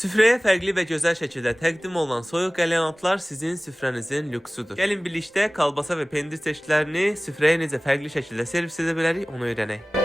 Süfrəyə fərqli və gözəl şəkildə təqdim olunan soyuq qəlyanatlar sizin süfrənizin lüksudur. Gəlin birlikdə kalbasa və pendir çeşidlərini süfrəyə necə fərqli şəkildə servis edə bilərik, onu öyrənək.